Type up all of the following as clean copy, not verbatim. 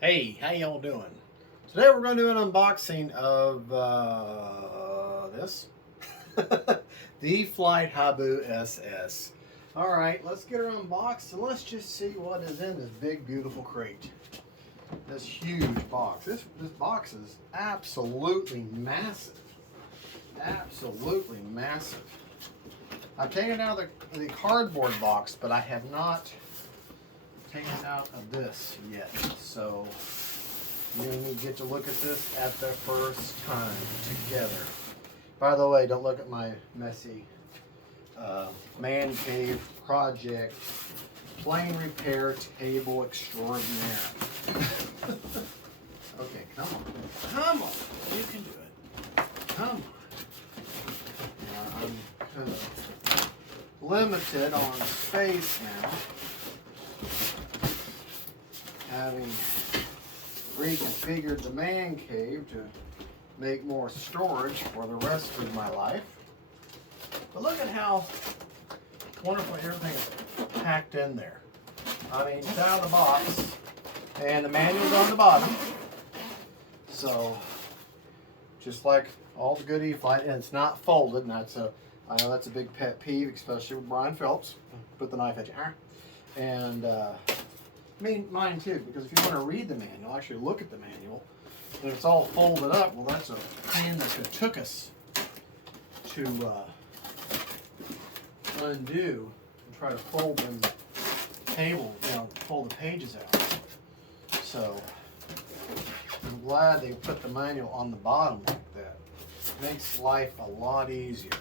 Hey, how y'all doing? Today we're going to do an unboxing of this. The e-flite Habu SS. Alright, let's get her unboxed and let's just see what is in this big beautiful crate. This huge box. This box is absolutely massive. Absolutely massive. I've taken out the cardboard box, but I have not taken out of this yet. So we get to look at this at the first time together. By the way, don't look at my messy man cave project plane repair table extraordinaire. Okay, come on. Come on. You can do it. Come on. Now, I'm kind of limited on space now, having reconfigured the man cave to make more storage for the rest of my life. But look at how wonderful everything is packed in there. I mean, it's out of the box, and the manual's on the bottom. So, just like all the good e-flite, and it's not folded, and I know that's a big pet peeve, especially with Brian Phelps. Put the knife at you. And I mean, mine too, because if you want to read the manual, actually look at the manual, and it's all folded up, well, that's a pain that it took us to undo and try to fold them tables, fold the pages out. So I'm glad they put the manual on the bottom like that. It makes life a lot easier.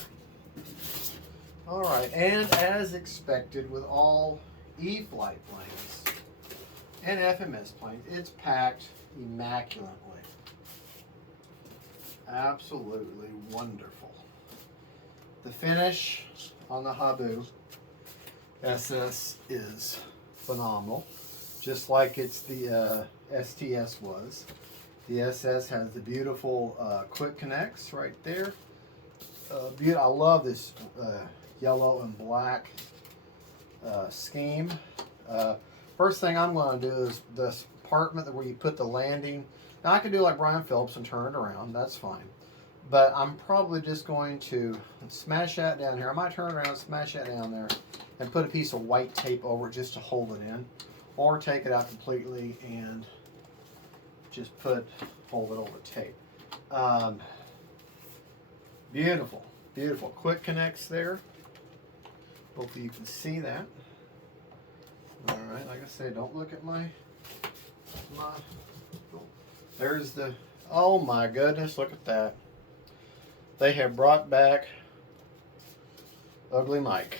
All right, and as expected with all e-flite planes and FMS planes, it's packed immaculately. Absolutely wonderful. The finish on the Habu SS is phenomenal, just like it's the STS was. The SS has the beautiful quick connects right there. I love this yellow and black scheme. First thing I'm going to do is this compartment where you put the landing. Now I can do like Brian Phillips and turn it around, that's fine. But I'm probably just going to smash that down here. I might turn it around, smash that down there, and put a piece of white tape over it just to hold it in. Or take it out completely and just hold it over tape. Beautiful, beautiful. Quick connects there. Hopefully you can see that. All right, like I say, don't look at my there's the, oh my goodness, look at that. They have brought back Ugly Mike.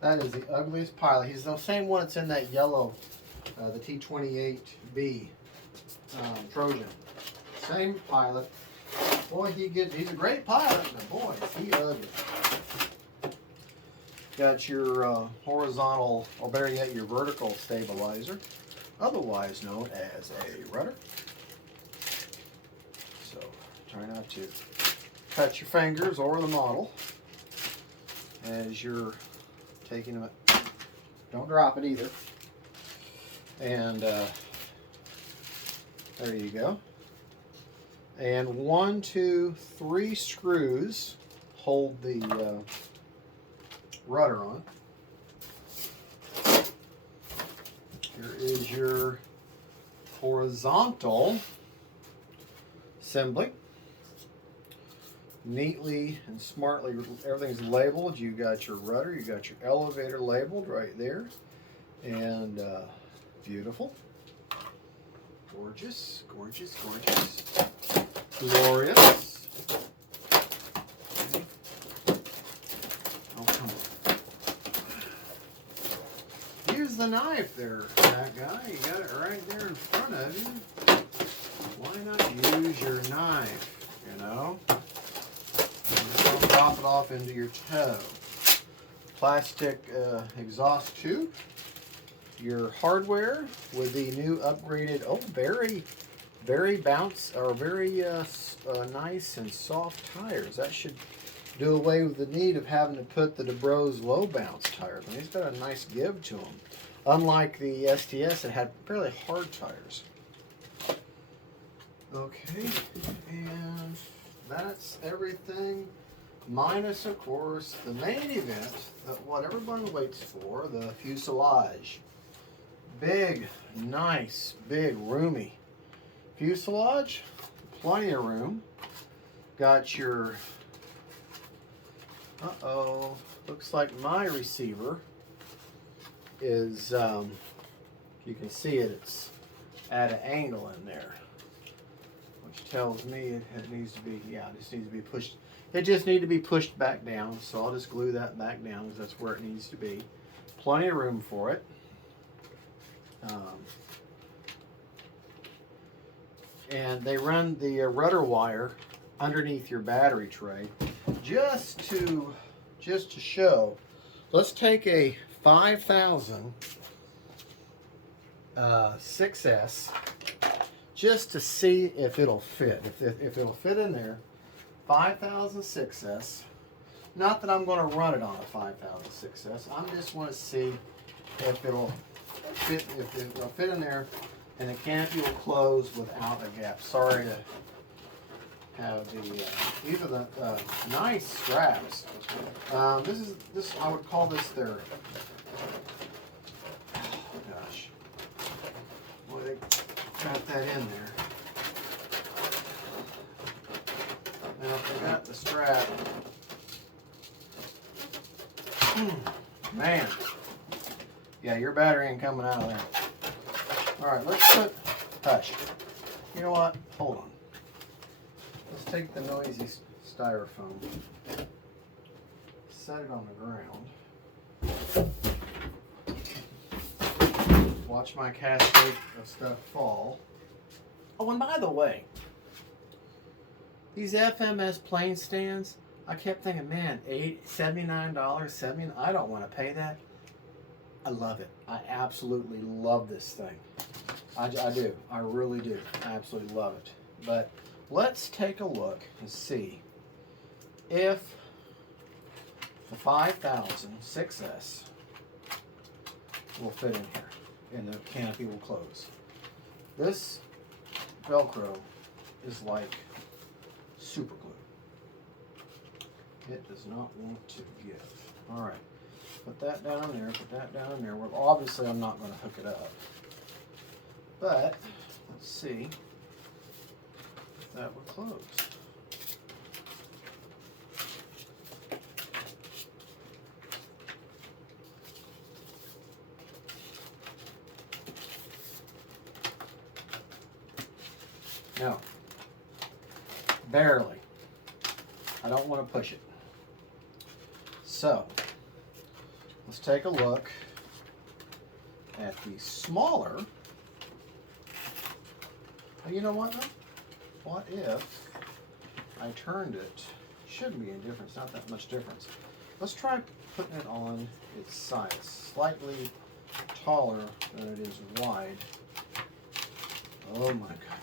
That is the ugliest pilot. He's the same one that's in that yellow, the T-28B Trojan. Same pilot. Boy, he's a great pilot, but boy, is he ugly. Got your horizontal, or better yet, your vertical stabilizer, otherwise known as a rudder. So try not to cut your fingers or the model as you're taking them. Don't drop it either. And there you go. And 1, 2, 3 screws hold the rudder on. Here is your horizontal assembly. Neatly and smartly, everything's labeled. You got your rudder, you got your elevator labeled right there, and beautiful, gorgeous, gorgeous, gorgeous, glorious. Okay. Oh, come on. Use the knife there, that guy. You got it right there in front of you. Why not use your knife, you know? Don't drop it off into your toe. Plastic exhaust tube. Your hardware with the new upgraded, very bounce, or very nice and soft tires. That should do away with the need of having to put the DeBrose low bounce tires. I mean, it's got a nice give to them. Unlike the STS, that had fairly hard tires. Okay, and that's everything. Minus, of course, the main event, what everyone waits for, the fuselage. Big, nice, big, roomy fuselage. Plenty of room. Got your, looks like my receiver is, you can see it, it's at an angle in there, which tells me it needs to be, yeah, it just needs to be pushed. It just needs to be pushed back down, so I'll just glue that back down because that's where it needs to be. Plenty of room for it. And they run the rudder wire underneath your battery tray just to show. Let's take a 5000 6S just to see if it'll fit. If it'll fit in there. 5000 6S. Not that I'm going to run it on a 5000 6S. I just want to see if it'll fit. If it'll fit in there, and the canopy will close without a gap. Sorry to have the. These are the nice straps. This I would call this their. Oh gosh. Boy, they got that in there. Now, if they got the strap, man, yeah, your battery ain't coming out of there. All right, let's put, hush. You know what? Hold on. Let's take the noisy styrofoam, set it on the ground, watch my cascade of stuff fall. Oh, and by the way, these FMS plane stands, I kept thinking, man, $79, I don't want to pay that. I love it. I absolutely love this thing. I do. I really do. I absolutely love it. But let's take a look and see if the 5000 6S will fit in here and the canopy will close. This Velcro is like super glue. It does not want to give. All right, put that down there, put that down there. Well, obviously I'm not going to hook it up, but let's see if that would close. No, barely. I don't want to push it. So, let's take a look at the smaller. You know what though? What if I turned it? Shouldn't be any difference, not that much difference. Let's try putting it on its side. It's slightly taller than it is wide. Oh my goodness.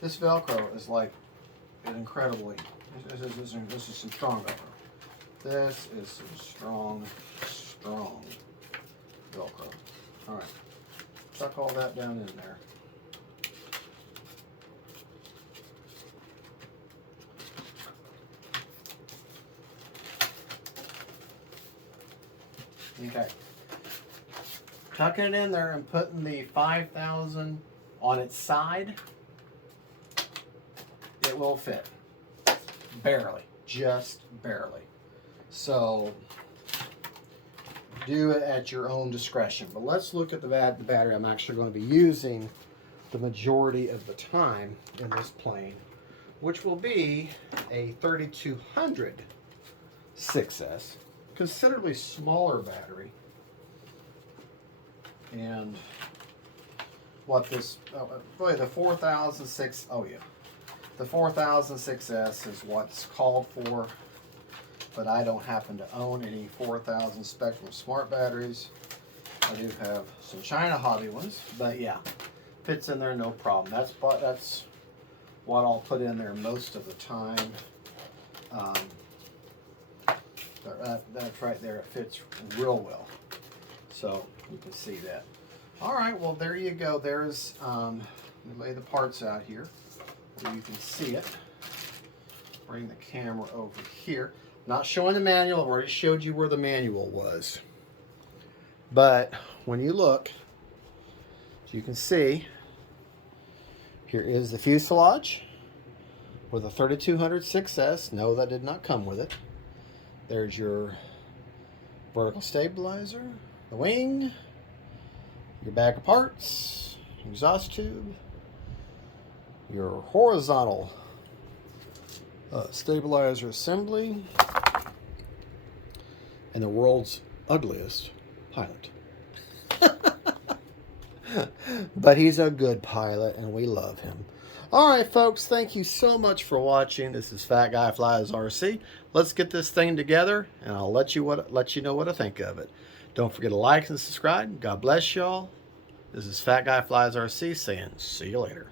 This Velcro is like an incredibly, this is some strong Velcro. This is some strong Velcro. All right, tuck all that down in there. Okay, tucking it in there and putting the 5000 on its side. It will fit. Barely. Just barely. So, do it at your own discretion. But let's look at the battery I'm actually going to be using the majority of the time in this plane, which will be a 3200 6S. Considerably smaller battery. And what this, boy, the 4006, oh yeah. The 4000 6S is what's called for, but I don't happen to own any 4000 Spectrum Smart batteries. I do have some China Hobby ones, but yeah, fits in there no problem. That's what I'll put in there most of the time. That's right there. It fits real well. So you can see that. All right, well, there you go. There's, let me lay the parts out here where you can see it. Bring the camera over here. Not showing the manual. I've already showed you where the manual was. But when you look, you can see here is the fuselage with a 3200 6S. No, that did not come with it. There's your vertical stabilizer, the wing, your bag of parts, exhaust tube, your horizontal stabilizer assembly, and the world's ugliest pilot. But he's a good pilot and we love him. All right, folks, thank you so much for watching. This is Fat Guy Flies RC. Let's get this thing together and I'll let you know what I think of it. Don't forget to like and subscribe. God bless y'all. This is Fat Guy Flies RC saying see you later.